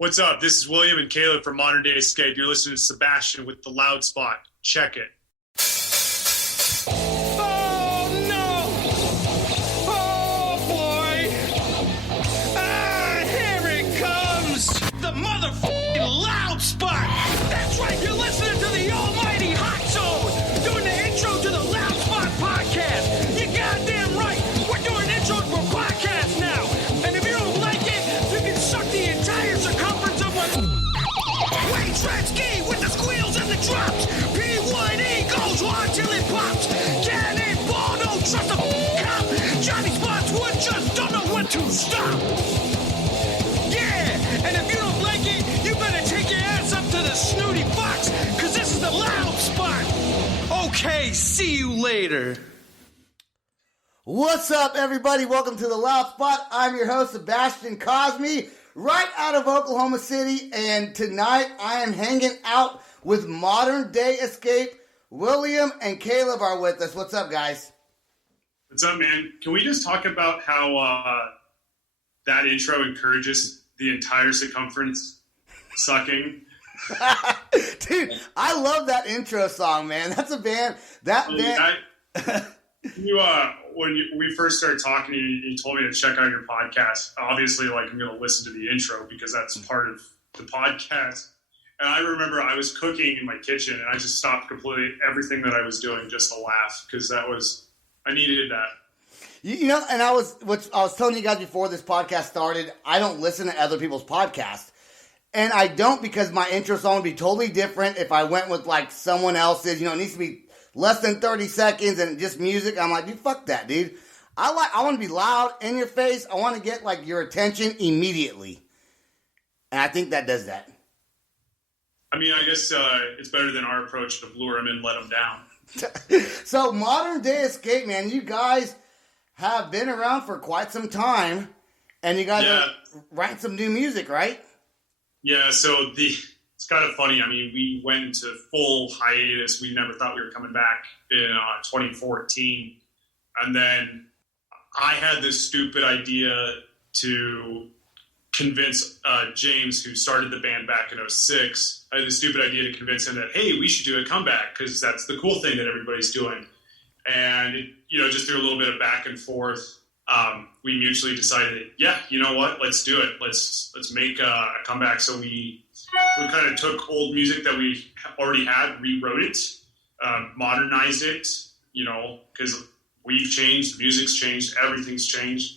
What's up? This is William and Caleb from Modern Day Escape. You're listening to Sebastian with The Loud Spot. Check it. Oh, no! Oh, boy! Ah, here it comes! The motherfucking Loud Spot! That's right, you're listening to the almighty Hot Zone! Doing the intro to the Loud Spot podcast! You goddamn right! We're doing intros for podcasts now! And if you don't like it, you can suck the entire circumference of my... Wayne Gretzky with the squeals and the drops! P1E goes on till it pops! Cannonball, don't trust a cop! Johnny Spotswood just don't know when to stop! Yeah! And if you don't like it, you better take your ass up to the Snooty Fox, cause this is the Loud Spot! Okay, see you later. What's up, everybody? Welcome to the Loud Spot. I'm your host, Sebastian Cosme, right out of Oklahoma City, and tonight I am hanging out with Modern Day Escape. William and Caleb are with us. What's up, guys? What's up, man? Can we just talk about how that intro encourages the entire circumference sucking? Dude, I love that intro song, man. That's a band. When we first started talking, you told me to check out your podcast. Obviously, I'm going to listen to the intro because that's part of the podcast. And I remember I was cooking in my kitchen and I just stopped completely everything that I was doing just to laugh because I needed that. You know, and I was telling you guys before this podcast started, I don't listen to other people's podcasts. And I don't because my intro song would be totally different if I went with someone else's. You know, it needs to be less than 30 seconds and just music. I'm like, dude, fuck that, dude. I want to be loud, in your face. I want to get your attention immediately. And I think that does that. I mean, I guess it's better than our approach to lure them in, let them down. So, Modern Day Escape, man, you guys have been around for quite some time, and you guys are writing some new music, right? Yeah, so it's kind of funny. I mean, we went into full hiatus. We never thought we were coming back in 2014. And then I had this stupid idea to convince James, who started the band back in 2006. I had this stupid idea to convince him that, hey, we should do a comeback because that's the cool thing that everybody's doing. And, just through a little bit of back and forth, we mutually decided, yeah, you know what, let's do it. Let's make a comeback. So we kind of took old music that we already had, rewrote it, modernized it, because we've changed, music's changed, everything's changed.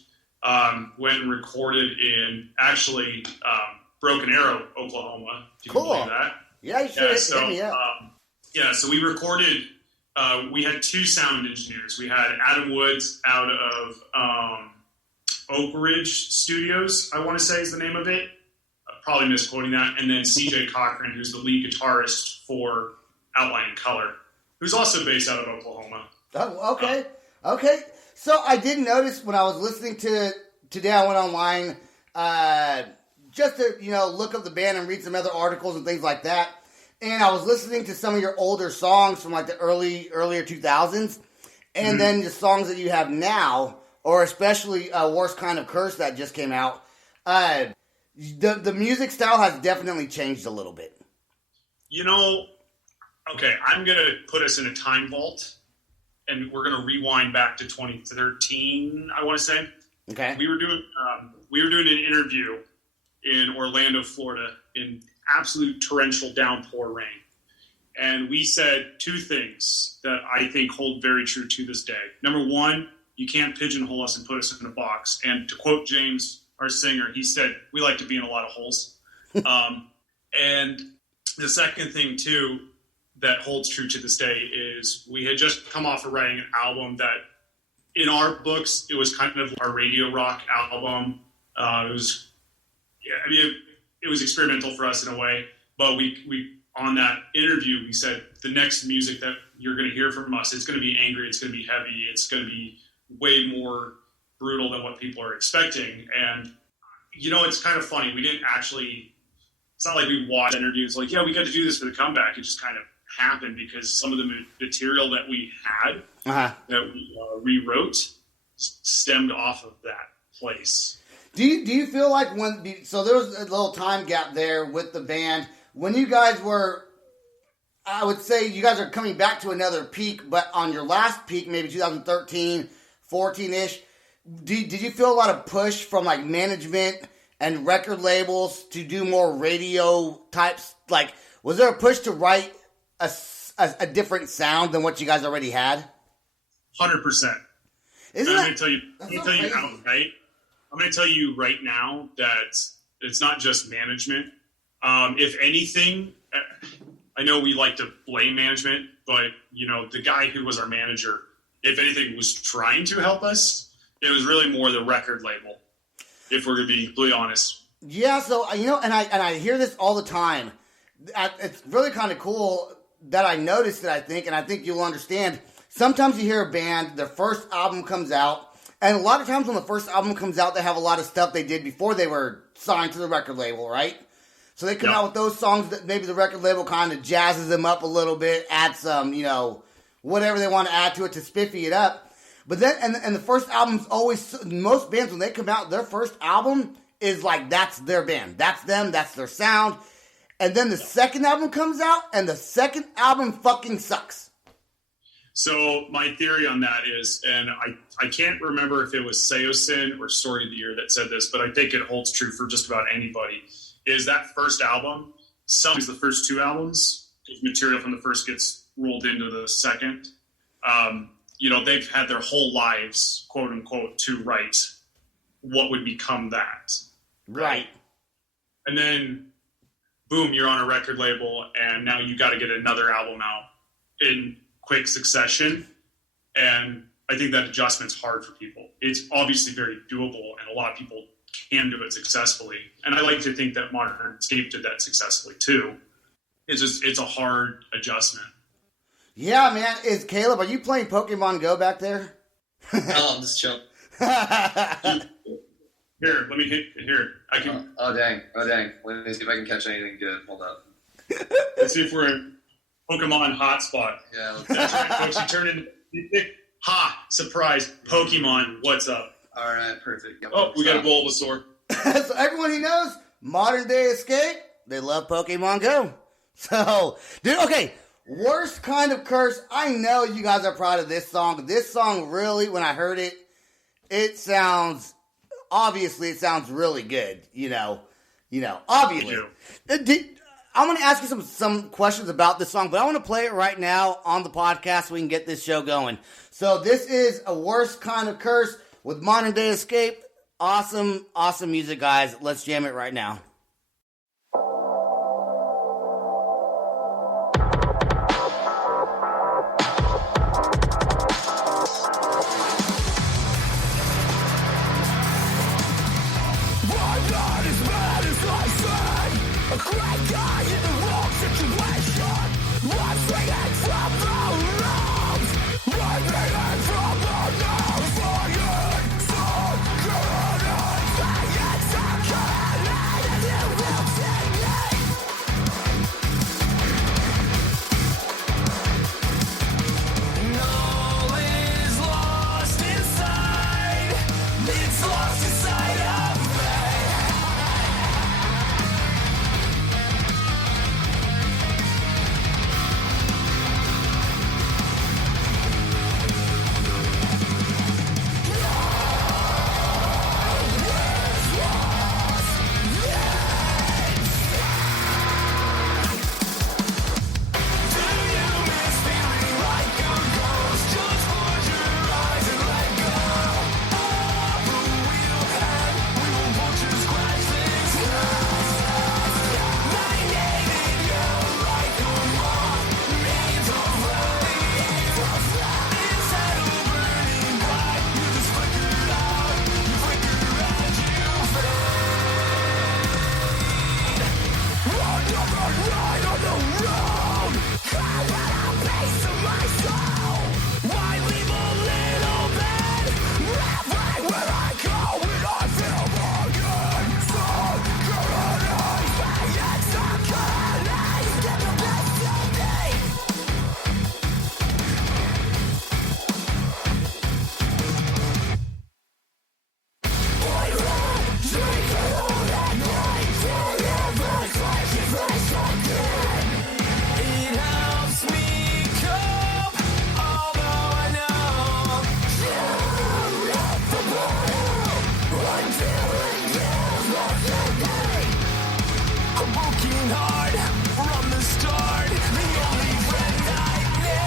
Went and recorded in actually Broken Arrow, Oklahoma. If you can believe that. Yeah, you should hit me up. So we recorded. We had two sound engineers. We had Adam Woods out of Oak Ridge Studios, I want to say is the name of it. Probably misquoting that. And then CJ Cochran, who's the lead guitarist for Outline and Color, who's also based out of Oklahoma. Oh, okay. Okay. So I did notice when I was listening to today, I went online just to, look up the band and read some other articles and things like that. And I was listening to some of your older songs from the earlier 2000s. And then the songs that you have now, or especially Worst Kind of Curse that just came out. The music style has definitely changed a little bit. Okay, I'm going to put us in a time vault. And we're going to rewind back to 2013, I want to say. Okay. We were doing an interview in Orlando, Florida, in absolute torrential downpour rain. And we said two things that I think hold very true to this day. Number one, you can't pigeonhole us and put us in a box. And to quote James, our singer, he said, we like to be in a lot of holes. And the second thing, too, that holds true to this day is we had just come off of writing an album that in our books, it was kind of our radio rock album. It was experimental for us in a way, but we on that interview, we said the next music that you're going to hear from us, it's going to be angry. It's going to be heavy. It's going to be way more brutal than what people are expecting. And, it's kind of funny. We didn't actually, it's not like we watched interviews we got to do this for the comeback. It just kind of happened because some of the material that we had that we rewrote stemmed off of that place. Do you feel like so there was a little time gap there with the band when you guys were, I would say you guys are coming back to another peak, but on your last peak, maybe 2013, 14-ish, did you feel a lot of push from like management and record labels to do more radio types? Like, was there a push to write a different sound than what you guys already had? 100%. I'm going to tell you outright. I'm going to tell you right now that it's not just management. If anything, I know we like to blame management, but the guy who was our manager, if anything, was trying to help us. It was really more the record label, if we're going to be completely honest. Yeah, so and I hear this all the time. It's really kind of cool that I noticed it. I think you'll understand. Sometimes you hear a band, their first album comes out, and a lot of times when the first album comes out, they have a lot of stuff they did before they were signed to the record label, right? So they come out with those songs that maybe the record label kind of jazzes them up a little bit, adds some, whatever they want to add to it to spiffy it up. But then, and the first album's always, most bands, when they come out, their first album is like, that's their band. That's them, that's their sound. And then the second album comes out, and the second album fucking sucks. So my theory on that is, and I can't remember if it was Seosin or Story of the Year that said this, but I think it holds true for just about anybody, is that first album, sometimes the first two albums, if material from the first gets rolled into the second, they've had their whole lives, quote unquote, to write what would become that. Right. And then, boom, you're on a record label, and now you got to get another album out in quick succession. And I think that adjustment's hard for people. It's obviously very doable, and a lot of people can do it successfully. And I like to think that Modern Escape did that successfully too. It's a hard adjustment. Yeah, man. Caleb, are you playing Pokemon Go back there? I'm just chilling. Here, let me hit here. I can. Oh dang. Let me see if I can catch anything good. Hold up. Let's see if we're in Pokemon hotspot. Yeah. That's right, folks. You turn in. Ha! Surprise! Pokemon. What's up? All right. Perfect. Oh, we got a Bulbasaur. So everyone who knows Modern Day Escape, they love Pokemon Go. So, dude, okay. Worst kind of curse. I know you guys are proud of this song. This song really, when I heard it, it sounds really good. Obviously. I'm going to ask you some questions about this song, but I want to play it right now on the podcast so we can get this show going. So this is a worst kind of curse with Modern Day Escape. Awesome, awesome music, guys. Let's jam it right now. working hard from the start. The only friend I need.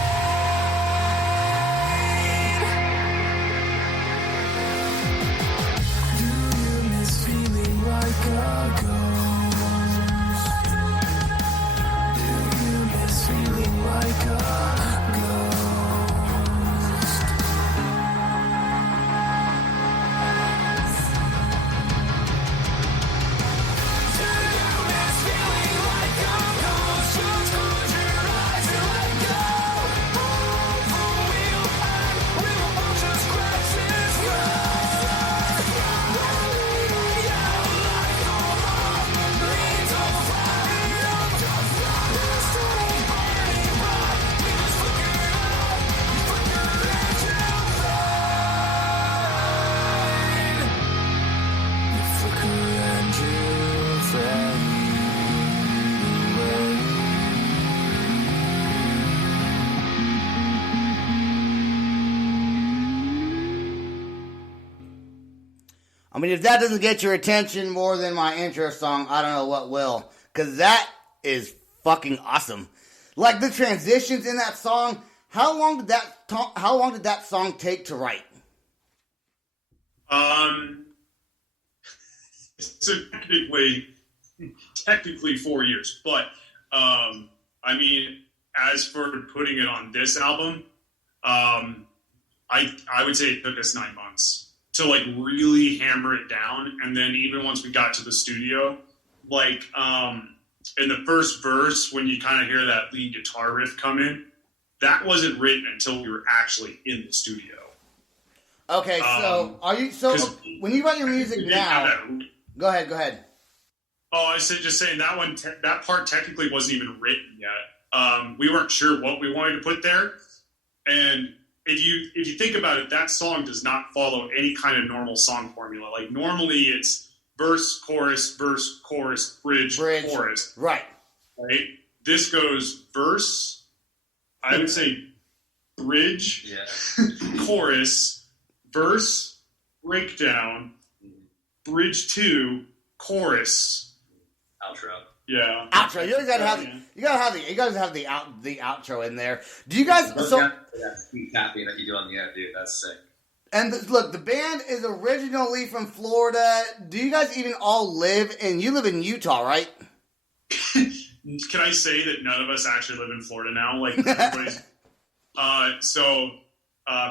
Do you miss feeling like a ghost? Do you miss feeling like a ghost? Do you miss feeling like a ghost? Just close your eyes and let go. Pull the wheel and we will both just scratch this road. Yeah, like the world bleeds on fire. This still burning bright. We just flicker out, you flicker into flame. You flicker and you fade away. I mean, if that doesn't get your attention more than my intro song, I don't know what will. Because that is fucking awesome. Like, the transitions in that song, how long did that song take to write? So technically 4 years, but I mean, as for putting it on this album, I would say it took us 9 months to like really hammer it down, and then even once we got to the studio, like in the first verse when you kind of hear that lead guitar riff come in, that wasn't written until we were actually in the studio. Okay, so when you write your music now, go ahead. Oh, I said just saying that one. That part technically wasn't even written yet. We weren't sure what we wanted to put there, and if you think about it, that song does not follow any kind of normal song formula. Like normally, it's verse, chorus, bridge, chorus. Right. This goes verse. I would say bridge, chorus, verse, breakdown, bridge 2, chorus, Outro. Yeah. Outro. You gotta have the outro in there. Do you guys? That sweet tapping that you do on the end, dude. That's sick. And look, the band is originally from Florida. Do you guys even all live you live in Utah, right? Can I say that none of us actually live in Florida now? Like everybody's.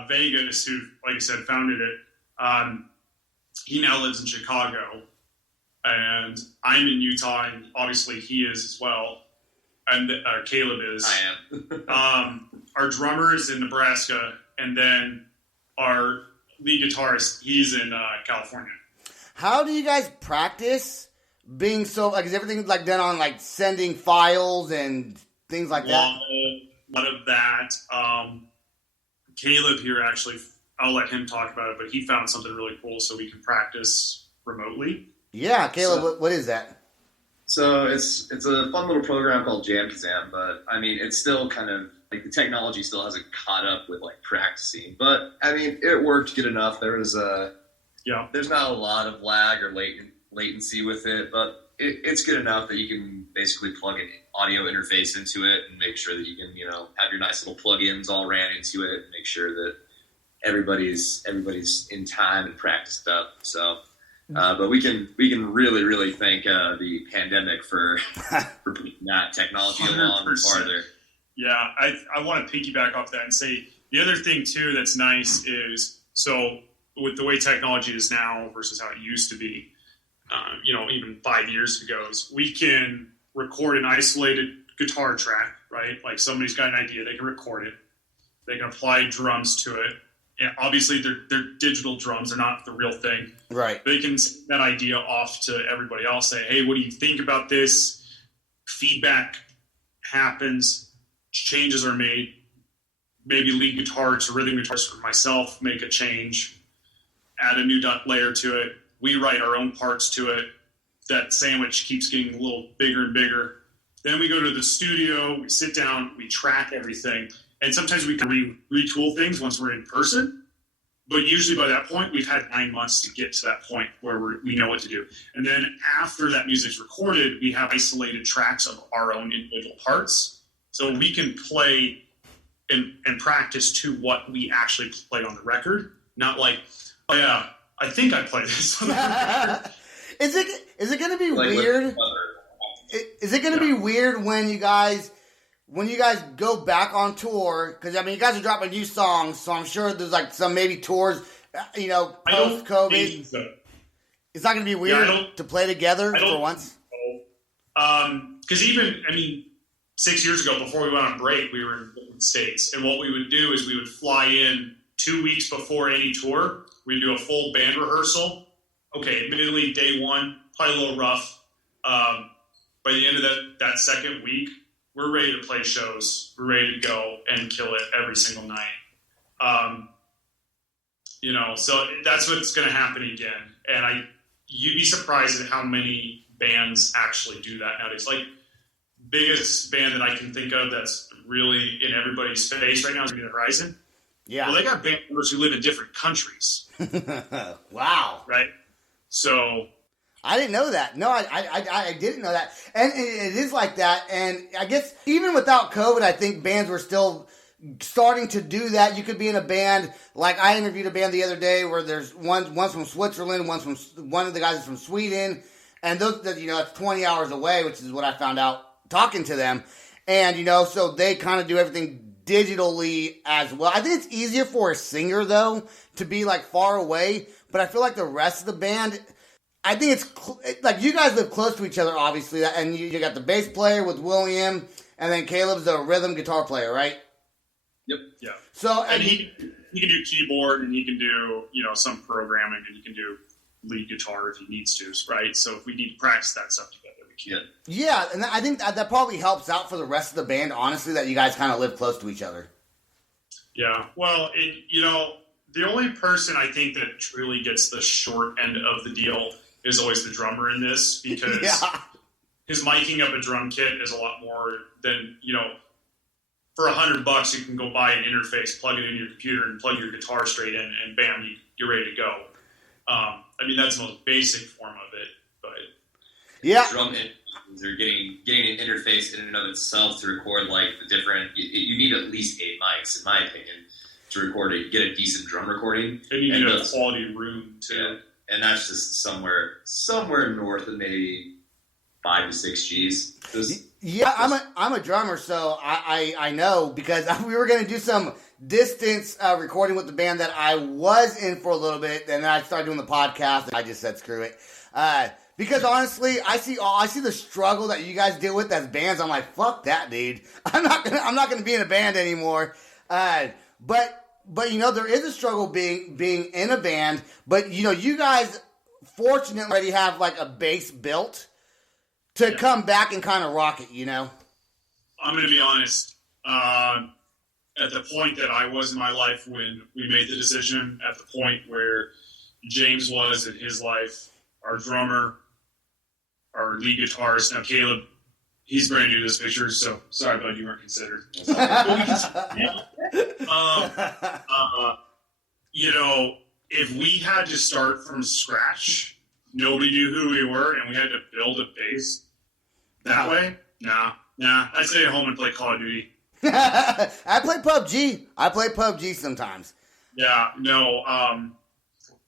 Vegas, who, like I said, founded it. He now lives in Chicago. And I'm in Utah, and obviously he is as well. And Caleb is. I am. Our drummer is in Nebraska, and then our lead guitarist, he's in California. How do you guys practice being so, like, is everything like done on like sending files and things like that? A lot of that. Caleb here, actually, I'll let him talk about it, but he found something really cool so we can practice remotely. Yeah, Caleb, what is that? So it's a fun little program called JamKazam, but I mean, it's still kind of like the technology still hasn't caught up with like practicing. But I mean, it worked good enough. There's not a lot of lag or latency with it, but it's good enough that you can basically plug an audio interface into it and make sure that you can, have your nice little plugins all ran into it and make sure that everybody's in time and practiced up. So. But we can really, really thank the pandemic for pushing that technology along 100%. farther. Yeah, I want to piggyback off that and say the other thing too that's nice is, so with the way technology is now versus how it used to be, even 5 years ago, is we can record an isolated guitar track, right? Like somebody's got an idea, they can record it, they can apply drums to it. And obviously, they're digital drums. They're not the real thing. Right. They can send that idea off to everybody else. Say, hey, what do you think about this? Feedback happens. Changes are made. Maybe lead guitar to rhythm guitarist for myself, make a change. Add a new layer to it. We write our own parts to it. That sandwich keeps getting a little bigger and bigger. Then we go to the studio. We sit down. We track everything. And sometimes we can retool things once we're in person. But usually by that point, we've had 9 months to get to that point where we know what to do. And then after that music's recorded, we have isolated tracks of our own individual parts. So we can play and practice to what we actually played on the record. Not like, oh yeah, I think I played this on the record. Is it going to be Like weird? Is it going to be weird when you guys go back on tour? Because I mean, you guys are dropping new songs, so I'm sure there's like some maybe tours, post COVID. So. It's not going to be weird to play together for once. Because even 6 years ago, before we went on break, we were in different states, and what we would do is we would fly in 2 weeks before any tour. We'd do a full band rehearsal. Okay, admittedly, day one probably a little rough. By the end of that second week, we're ready to play shows. We're ready to go and kill it every single night. So that's what's going to happen again. And you'd be surprised at how many bands actually do that nowadays. Like, biggest band that I can think of that's really in everybody's face right now is Bring Me the Horizon. Yeah. Well, they got band members who live in different countries. Wow. Right? So I didn't know that. No, I didn't know that. And it is like that. And I guess even without COVID, I think bands were still starting to do that. You could be in a band, like I interviewed a band the other day where there's one's from Switzerland, one of the guys is from Sweden. And those, it's 20 hours away, which is what I found out talking to them. And, so they kind of do everything digitally as well. I think it's easier for a singer, though, to be like far away. But I feel like the rest of the band, I think it's like you guys live close to each other, obviously. And you got the bass player with William, and then Caleb's the rhythm guitar player, right? Yep. Yeah. So and he can do keyboard, and he can do some programming, and he can do lead guitar if he needs to, right? So if we need to practice that stuff together, we can. Yeah, and I think that probably helps out for the rest of the band, honestly, that you guys kind of live close to each other. Yeah. Well, the only person I think that truly gets the short end of the deal is always the drummer in this, because his miking up a drum kit is a lot more than, for $100 you can go buy an interface, plug it in your computer, and plug your guitar straight in, and bam, you're ready to go. That's the most basic form of it, but yeah, drum engines are getting an interface in and of itself to record like the different. You need at least 8 mics, in my opinion, to get a decent drum recording. And you need a quality room too. Yeah, and that's just somewhere north of maybe 5 to 6 G's. I'm a drummer, so I know, because we were going to do some distance recording with the band that I was in for a little bit, and then I started doing the podcast, and I just said screw it. Because honestly, I see the struggle that you guys deal with as bands. I'm like, fuck that, dude. I'm not gonna be in a band anymore. But there is a struggle being in a band. But you guys fortunately already have like a base built to come back and kind of rock it. I'm gonna be honest. At the point that I was in my life when we made the decision, at the point where James was in his life, our drummer, our lead guitarist, now Caleb, he's brand new to this picture, so sorry, bud, you weren't considered. If we had to start from scratch, nobody knew who we were, and we had to build a base that way, nah. I'd stay at home and play Call of Duty. I play PUBG. I play PUBG sometimes. Yeah, no.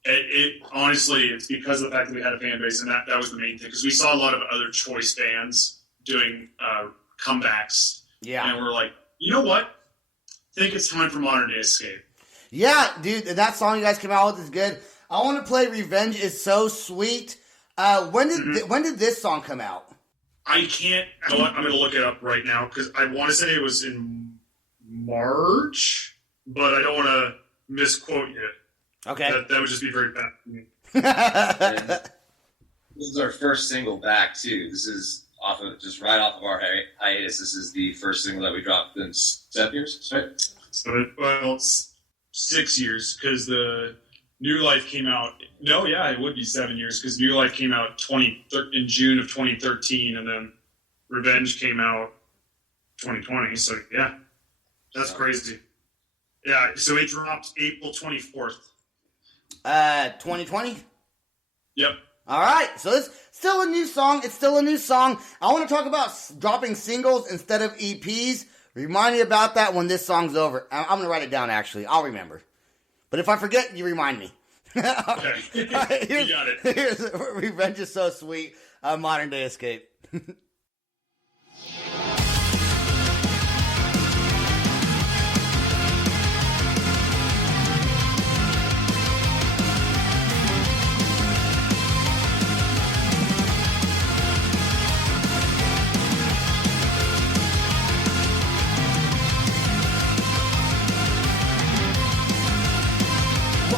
It honestly, it's because of the fact that we had a fan base, and that was the main thing. Because we saw a lot of other choice bands doing comebacks. Yeah, and we're like, you know what? I think it's time for Modern Day Escape. Yeah, dude, that song you guys came out with is good. I Want to Play Revenge is so sweet. When did this song come out? I can't. You know what? I'm going to look it up right now because I want to say it was in March, but I don't want to misquote you. Okay. That would just be very bad. This is our first single back too. This is right off of our hiatus. This is the first single that we dropped in 7 years, right? So 6 years because the New Life came out. No, yeah, it would be 7 years because New Life came out in June of 2013, and then Revenge came out 2020. So yeah, that's crazy. Yeah, so it dropped April 24th 2020? Yep. All right, so it's still a new song. It's still a new song. I want to talk about dropping singles instead of EPs. Remind me about that when this song's over. I'm going to write it down, actually. I'll remember. But if I forget, you remind me. Okay. You got it. Here's Revenge is So Sweet, Modern Day Escape.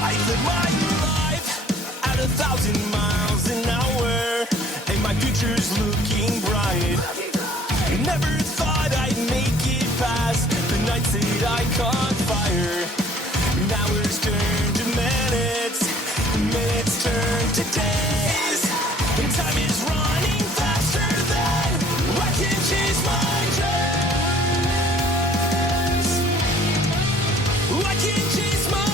I live my life at 1,000 miles an hour, and my future's looking bright. Never thought I'd make it past the nights that I caught fire. Hours turn to minutes, minutes turn to days, and time is running faster than I can chase my dreams. I can chase my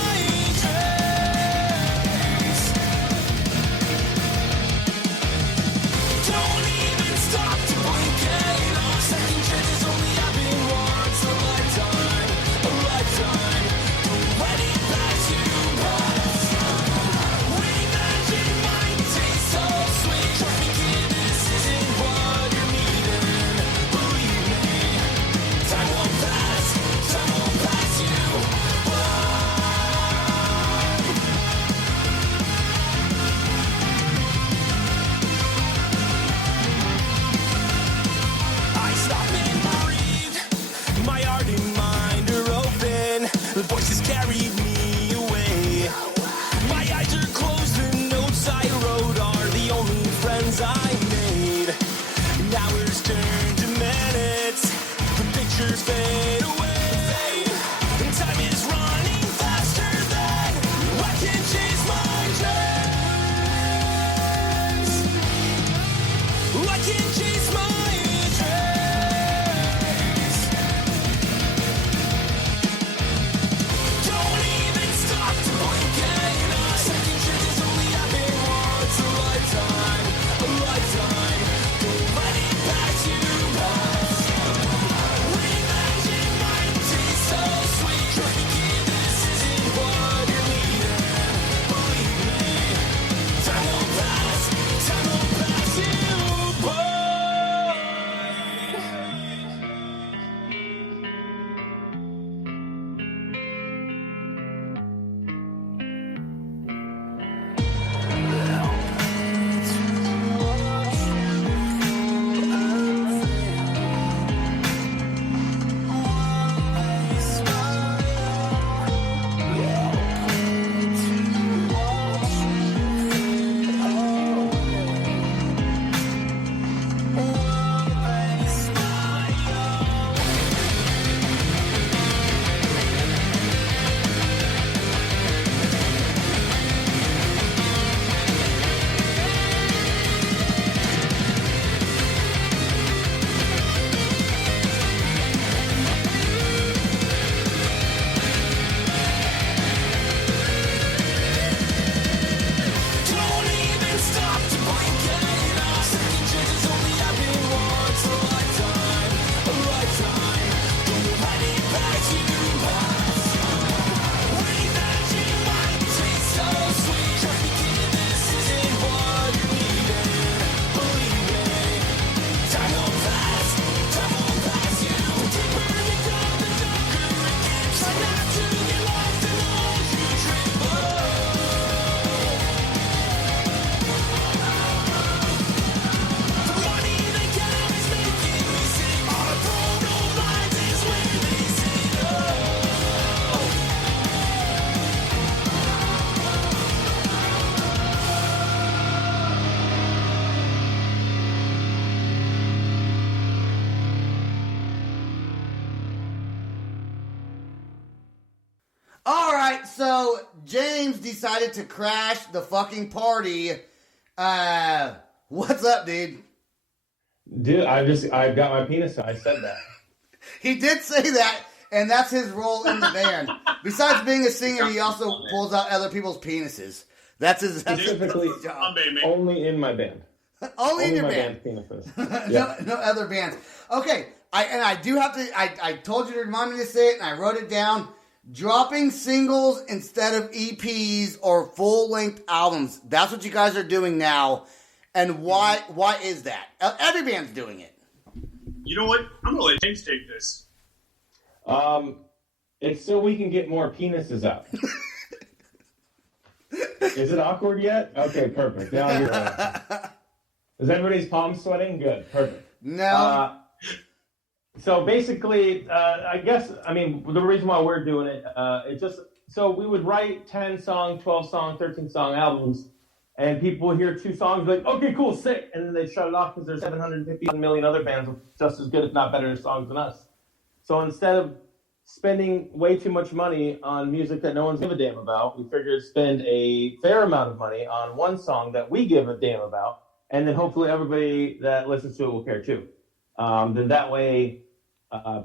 don't even stop to blink it off. Second chances only happen once a lifetime, a lifetime. Don't let it pass you by. Revenge, it might taste so sweet. Trust me, kid, this isn't what you're needing. Believe me, time won't pass you by. I stop and breathe. My heart and mind are open. The voices carried me away. My eyes are closed. The notes I wrote are the only friends I made. Hours turn to minutes. The pictures fade away. And time is running faster than I can chase my dreams. I can chase my dreams. Don't even stop to blink an eye. Second chances only happen once a lifetime, a lifetime. Don't let it pass you by. Revenge, it might taste so sweet. Trust me, kid, this isn't what you're needing. Believe me, time won't pass you by. Don't even stop to blink it off. Second chances only happen once a lifetime, a lifetime. Don't let it pass you by. Revenge, it might taste so sweet. Trust me, kid, this isn't what you're needing. Believe me, time won't pass you. The deeper you go, the darker it gets. Try not to get lost in all you trip up. The money they count is making me sick. All the photo lines is where they sit up. All right, so James decided to crash the fucking party. What's up, dude? Dude, I've got my penis. I said that. He did say that, and that's his role in the band. Besides being a singer, he also pulls out other people's penises. That's his Specifically, job. only in my band. Only in your my band. band's penises. Yeah. No other bands. Okay, I do have to. I told you to remind me to say it, and I wrote it down. Dropping singles instead of EPs or full length albums. That's what you guys are doing now. And why is that? Every band's doing it. You know what? I'm gonna let James take this. It's so we can get more penises out. Is it awkward yet? Okay, perfect. Now you're right. Is everybody's palms sweating? Good, perfect. No. So basically, the reason why we're doing it, it's just so we would write 10 song, 12 song, 13 song albums, and people would hear 2 songs like, okay, cool, sick, and then they shut it off because there's 750 million other bands with just as good, if not better, songs than us. So instead of spending way too much money on music that no one's give a damn about, we figured spend a fair amount of money on one song that we give a damn about, and then hopefully everybody that listens to it will care too. Then that way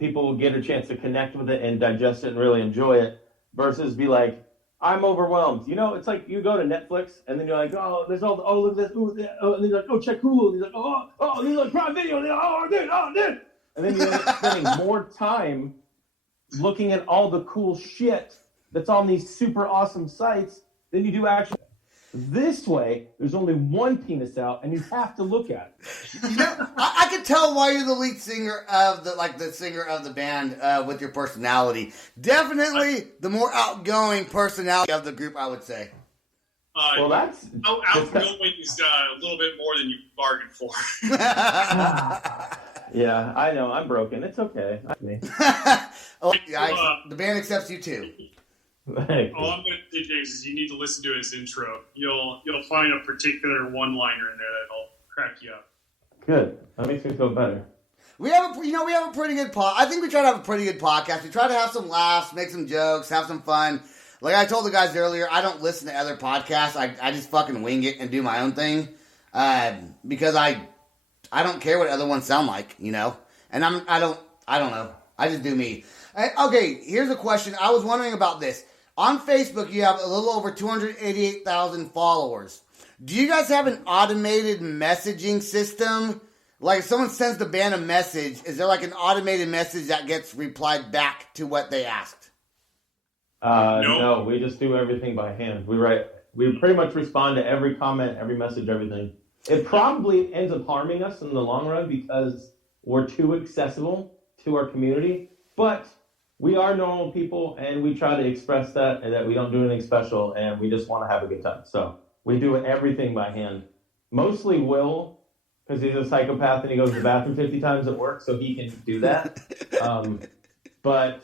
people will get a chance to connect with it and digest it and really enjoy it versus be like, I'm overwhelmed. You know, it's like you go to Netflix and then you're like, oh, there's all the, oh, look at this, ooh, and then you're like, oh, check Hulu. And you're like, oh, you look Prime Video. And you're like, oh, dude. And then you're spending more time looking at all the cool shit that's on these super awesome sites than you do actually. This way, there's only one penis out, and you have to look at it. You know, I can tell why you're the lead singer of the singer of the band with your personality. Definitely the more outgoing personality of the group, I would say. Well, that's outgoing is a little bit more than you bargained for. Yeah, I know. I'm broken. It's okay. That's me. The band accepts you too. All I'm going to say, James, is you need to listen to his intro. You'll find a particular one-liner in there that'll crack you up. Good. That makes me feel better. We have a pretty good I think we try to have a pretty good podcast. We try to have some laughs, make some jokes, have some fun. Like I told the guys earlier, I don't listen to other podcasts. I just fucking wing it and do my own thing because I don't care what other ones sound like, you know. And I don't know. I just do me. Okay, here's a question. I was wondering about this. On Facebook, you have a little over 288,000 followers. Do you guys have an automated messaging system? Like if someone sends the band a message, is there like an automated message that gets replied back to what they asked? No, we just do everything by hand. We pretty much respond to every comment, every message, everything. It probably ends up harming us in the long run because we're too accessible to our community, but we are normal people, and we try to express that, and that we don't do anything special, and we just want to have a good time. So we do everything by hand. Mostly Will, because he's a psychopath and he goes to the bathroom 50 times at work, so he can do that. But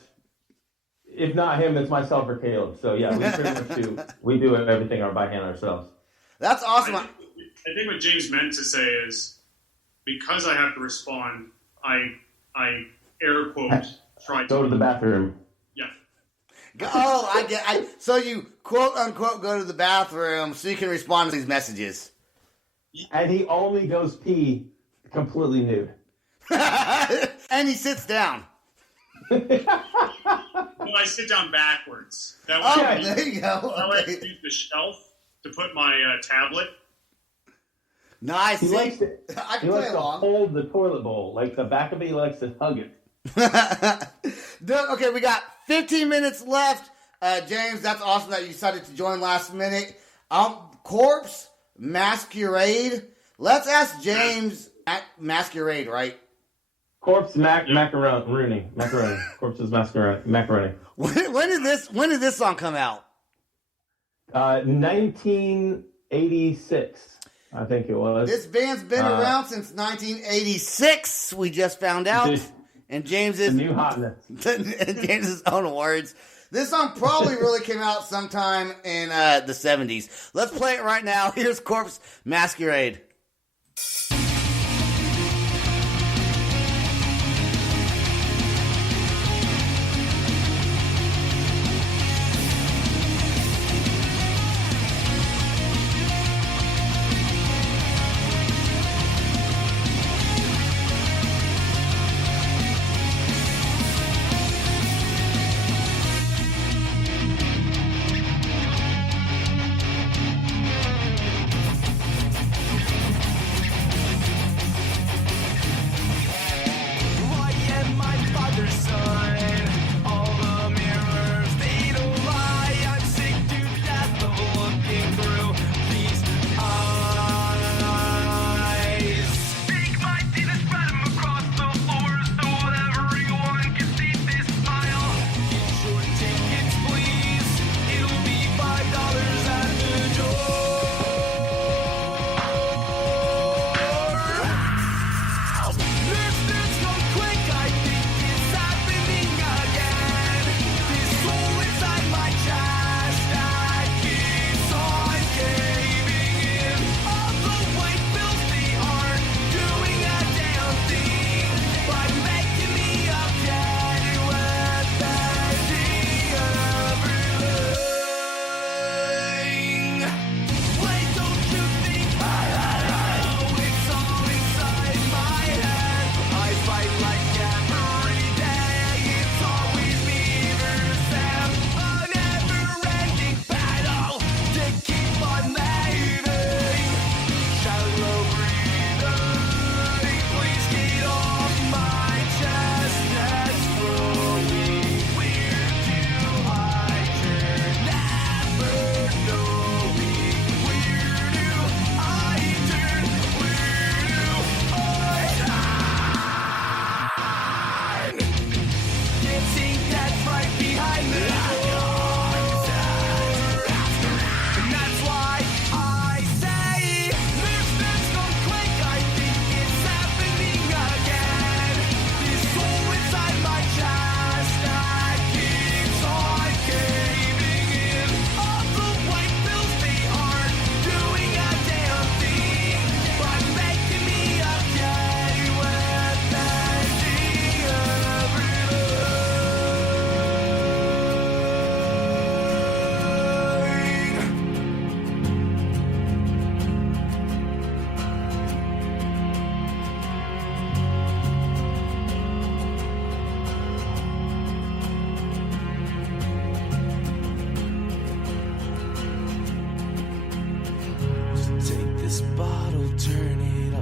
if not him, it's myself or Caleb. So yeah, we pretty much do everything by hand ourselves. That's awesome. I think what James meant to say is, because I have to respond, I air quote, try go to the bathroom. Yeah. Oh, so you quote unquote go to the bathroom so you can respond to these messages. And he only goes pee completely nude. And he sits down. No, I sit down backwards. That way there you go. I like to use the shelf to put my tablet. Nice. He likes to, I can he play likes to along. hold the toilet bowl. Like the back of it, he likes to hug it. Okay, we got 15 minutes left. James, that's awesome that you decided to join last minute. Corpse Masquerade. Let's ask James. Masquerade, right? Corpse macaroni. Corpse's macaroni. When did this song come out? 1986, I think it was. This band's been around since 1986. We just found out. And James's the new hotness. In James's own words. This song probably really came out sometime in the 70s. Let's play it right now. Here's Corpse Masquerade.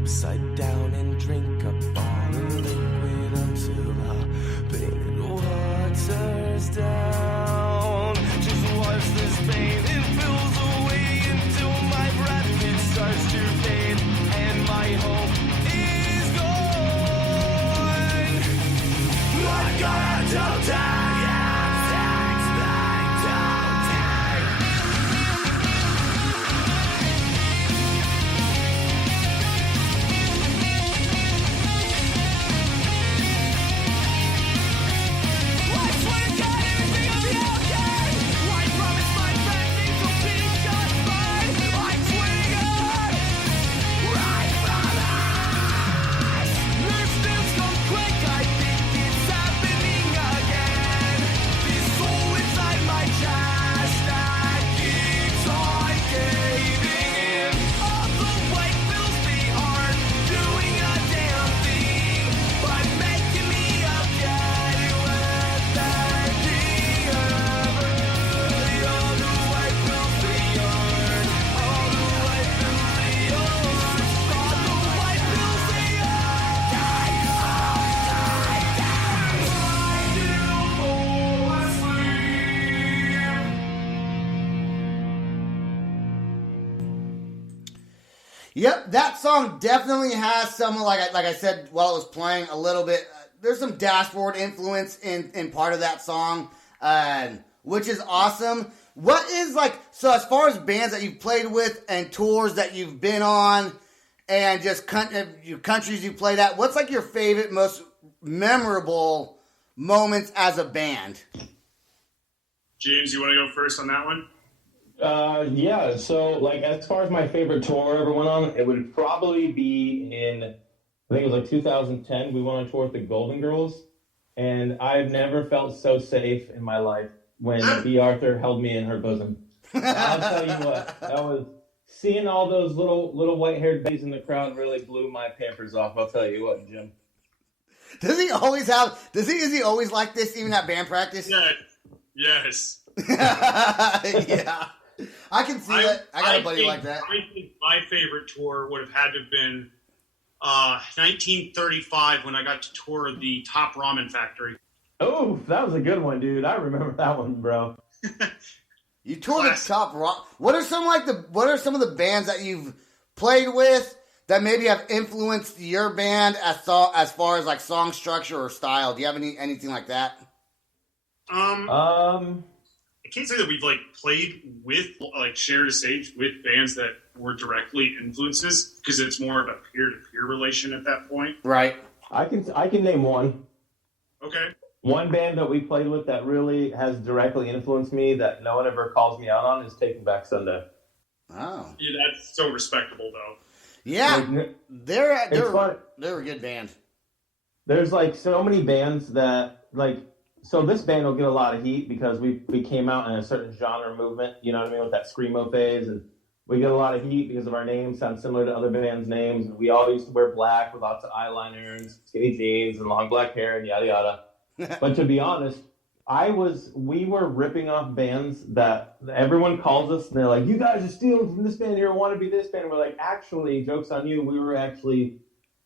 upside down and drink up all the liquid until the painted water's down. Just watch this pain, it fills away until my breath it starts to fade and my hope is gone. I'm gonna die. Yep, that song definitely has some, like I said while it was playing, a little bit. There's some Dashboard influence in part of that song, which is awesome. What is so as far as bands that you've played with and tours that you've been on, and just countries you played at, what's your favorite, most memorable moments as a band? James, you want to go first on that one? Yeah, so as far as my favorite tour I ever went on, it would probably be I think it was 2010. We went on tour with the Golden Girls, and I've never felt so safe in my life when B. Arthur held me in her bosom. I'll tell you what, that was seeing all those little white-haired babies in the crowd really blew my Pampers off. I'll tell you what, Jim. Is he always like this even at band practice? Yeah. Yes. Yeah. I can see that. I got a buddy like that. I think my favorite tour would have had to have been 1935 when I got to tour the Top Ramen Factory. Oh, that was a good one, dude. I remember that one, bro. You toured the Top Rock. What are some of the bands that you've played with that maybe have influenced your band as far as song structure or style? Do you have anything like that? I can't say that we've played with shared a stage with bands that were directly influences, because it's more of a peer-to-peer relation at that point. Right. I can name one. Okay. One band that we played with that really has directly influenced me that no one ever calls me out on is Taking Back Sunday. Oh. Yeah, that's so respectable though. Yeah. They're a good band. There's so many bands that so this band will get a lot of heat because we came out in a certain genre movement, you know what I mean, with that screamo phase, and we get a lot of heat because of our names sound similar to other bands' names. We all used to wear black with lots of eyeliner and skinny jeans and long black hair and yada yada. But to be honest, we were ripping off bands that everyone calls us and they're like, you guys are stealing from this band, you want to be this band. And we're like, actually, joke's on you, we were actually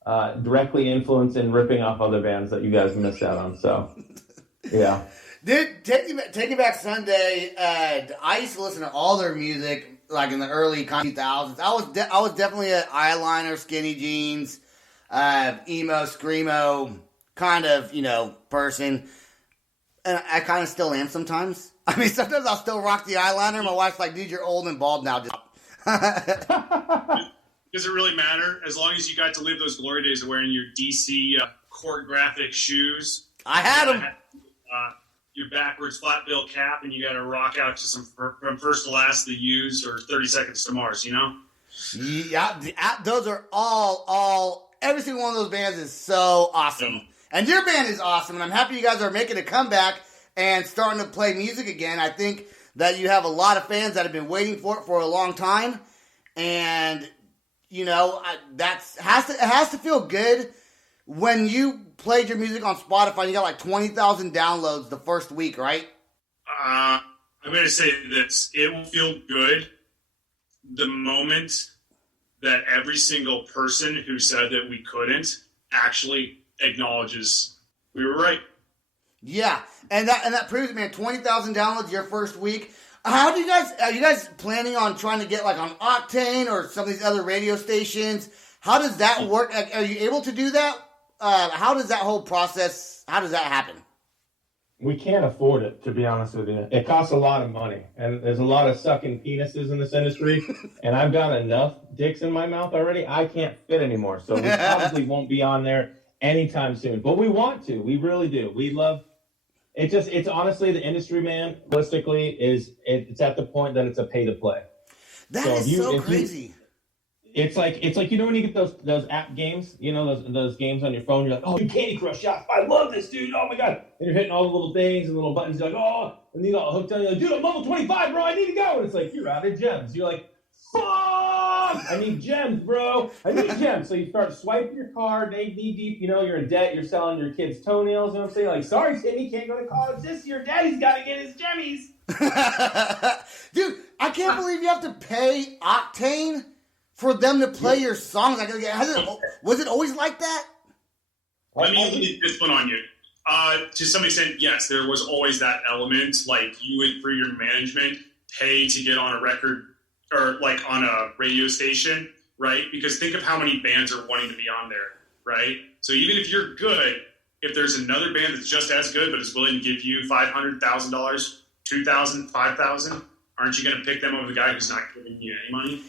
directly influenced in ripping off other bands that you guys missed out on. So yeah. Dude, Taking Back Sunday, I used to listen to all their music in the early 2000s. I was definitely an eyeliner, skinny jeans, emo, screamo kind of, person. And I kind of still am sometimes. I mean, sometimes I'll still rock the eyeliner. My wife's like, dude, you're old and bald now. Does it really matter? As long as you got to live those glory days of wearing your DC court graphic shoes. I had them. Your backwards flat bill cap, and you got to rock out to some From First to Last, The Used, or 30 Seconds to Mars, Yeah, those are all, every single one of those bands is so awesome. Yeah. And your band is awesome, and I'm happy you guys are making a comeback and starting to play music again. I think that you have a lot of fans that have been waiting for it for a long time, and, it has to feel good when you played your music on Spotify and you got 20,000 downloads the first week, right? I'm going to say this. It will feel good the moment that every single person who said that we couldn't actually acknowledges we were right. Yeah, and that proves it, man. 20,000 downloads your first week. How do you guys? Are you guys planning on trying to get like on Octane or some of these other radio stations? How does that work? Like, are you able to do that? How does that whole process? How does that happen? We can't afford it, to be honest with you. It costs a lot of money, and there's a lot of sucking penises in this industry, and I've got enough dicks in my mouth already. I can't fit anymore, so we probably won't be on there anytime soon. But we want to. We really do. We love it. It's honestly the industry, man. Realistically, it's at the point that it's a pay to play. That is so crazy. It's like you know when you get those app games, you know those games on your phone. You're like, oh, you Candy Crush shots. I love this, dude. Oh my god! And you're hitting all the little things and little buttons. You're like, oh, and you got hooked on. You're like, dude, I'm level 25, bro. I need to go. And it's like you're out of gems. You're like, fuck! I need gems, bro. I need gems. So you start swiping your card, knee deep. You know you're in debt. You're selling your kids' toenails. You know what I'm saying? Like, sorry, Timmy, can't go to college this year. Daddy's got to get his jemmies. Dude, I can't believe you have to pay Octane for them to play your songs. Was it always like that? Let me leave this one on you. To some extent, yes, there was always that element. Like you would, through your management, pay to get on a record or like on a radio station, right? Because think of how many bands are wanting to be on there, right? So even if you're good, if there's another band that's just as good but is willing to give you $500,000, $2,000, $5,000, aren't you going to pick them over the guy who's not giving you any money?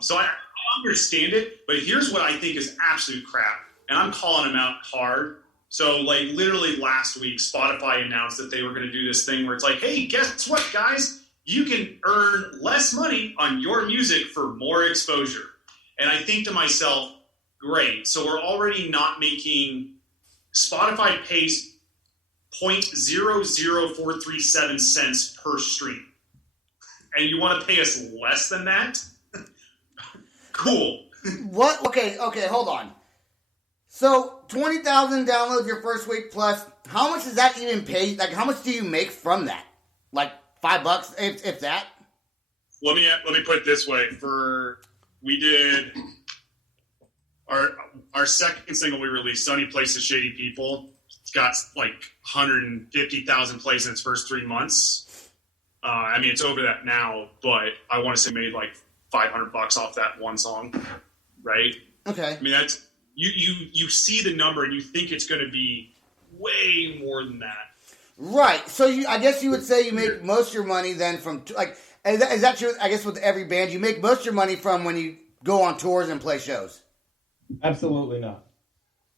So I understand it, but here's what I think is absolute crap, and I'm calling them out hard. So, like, literally last week, Spotify announced that they were going to do this thing where it's like, hey, guess what, guys? You can earn less money on your music for more exposure. And I think to myself, great. So we're already not making Spotify pays 0.00437 cents per stream. And you want to pay us less than that? Cool. What? Okay, hold on. So 20,000 downloads your first week plus. How much does that even pay? Like, how much do you make from that? Like $5, if that. Let me put it this way. We did our second single we released, Sunny Places, Shady People. It's got like 150,000 plays in its first 3 months. I mean, it's over that now, but I want to say made like $500 off that one song, right? Okay. I mean, that's you see the number and you think it's going to be way more than that. Right. So I guess you would say you make most of your money then from like is that true? I guess with every band you make most of your money from when you go on tours and play shows. Absolutely not.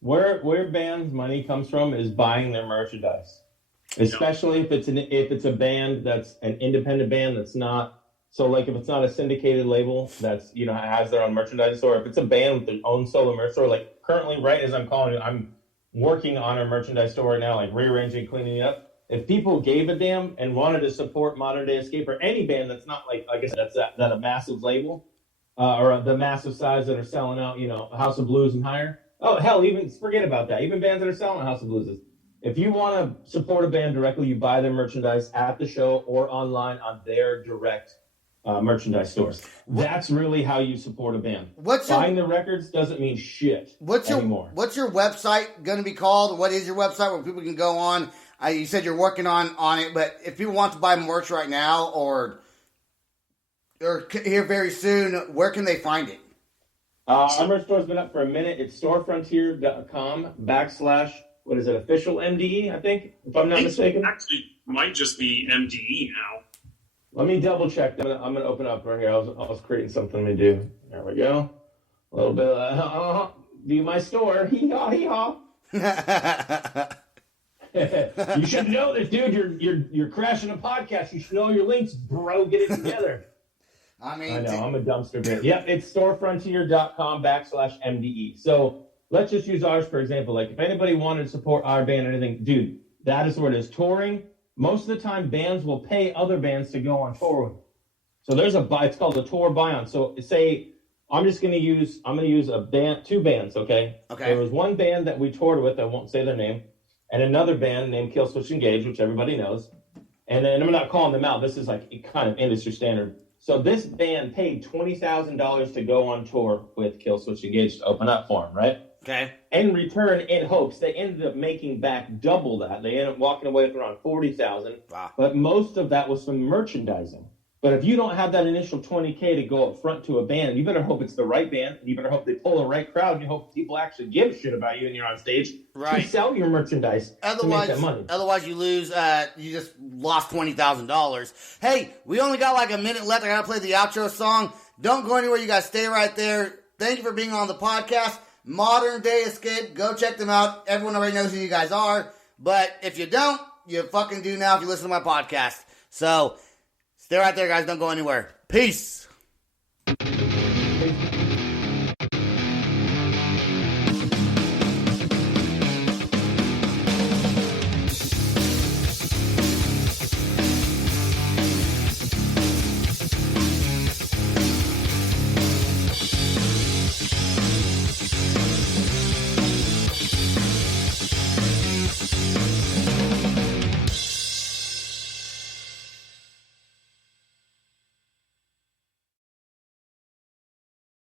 Where bands' money comes from is buying their merchandise. Especially if it's a band that's an independent band that's not so like if it's not a syndicated label that's has their own merchandise store. If it's a band with their own solo merch store, like currently right as I'm calling you, I'm working on our merchandise store right now, like rearranging, cleaning it up. If people gave a damn and wanted to support Modern Day Escape or any band that's not like I guess that's that a massive label or the massive size that are selling out, House of Blues and higher. Oh hell, even forget about that. Even bands that are selling House of Blues. If you want to support a band directly, you buy their merchandise at the show or online on their direct merchandise stores. That's really how you support a band. Buying the records doesn't mean shit anymore. What's your website going to be called? What is your website where people can go on? You said you're working on it, but if people want to buy merch right now or here very soon, where can they find it? Our merch store's been up for a minute. It's storefrontier.com / what is it? Official MDE, I think, if I'm not mistaken. Actually, might just be MDE now. Let me double check. I'm gonna open up right here. I was creating something to do. There we go. A little bit of view my store. Hee haw, hee haw. You should know this, dude. You're crashing a podcast. You should know your links, bro. Get it together. I know. I'm a dumpster bin. Yep, it's storefrontier.com / MDE. So let's just use ours for example. Like if anybody wanted to support our band or anything, dude, that is where it is. Touring. Most of the time, bands will pay other bands to go on tour with them. So there's it's called a tour buy-on. So say I'm going to use a band, 2 bands, okay? Okay. There was one band that we toured with, I won't say their name, and another band named Killswitch Engage, which everybody knows. And then I'm not calling them out. This is like kind of industry standard. So this band paid $20,000 to go on tour with Killswitch Engage to open up for them, right? Okay. In return, in hopes, they ended up making back double that. They ended up walking away with around $40,000. Wow. But most of that was from merchandising. But if you don't have that initial $20K to go up front to a band, you better hope it's the right band. You better hope they pull the right crowd. You hope people actually give a shit about you and you're on stage Right. to sell your merchandise to make that money. Otherwise, you lose. You just lost $20,000. Hey, we only got like a minute left. I gotta play the outro song. Don't go anywhere. You guys stay right there. Thank you for being on the podcast. Modern Day Escape. Go check them out. Everyone already knows who you guys are. But if you don't, you fucking do now if you listen to my podcast. So stay right there, guys. Don't go anywhere. Peace.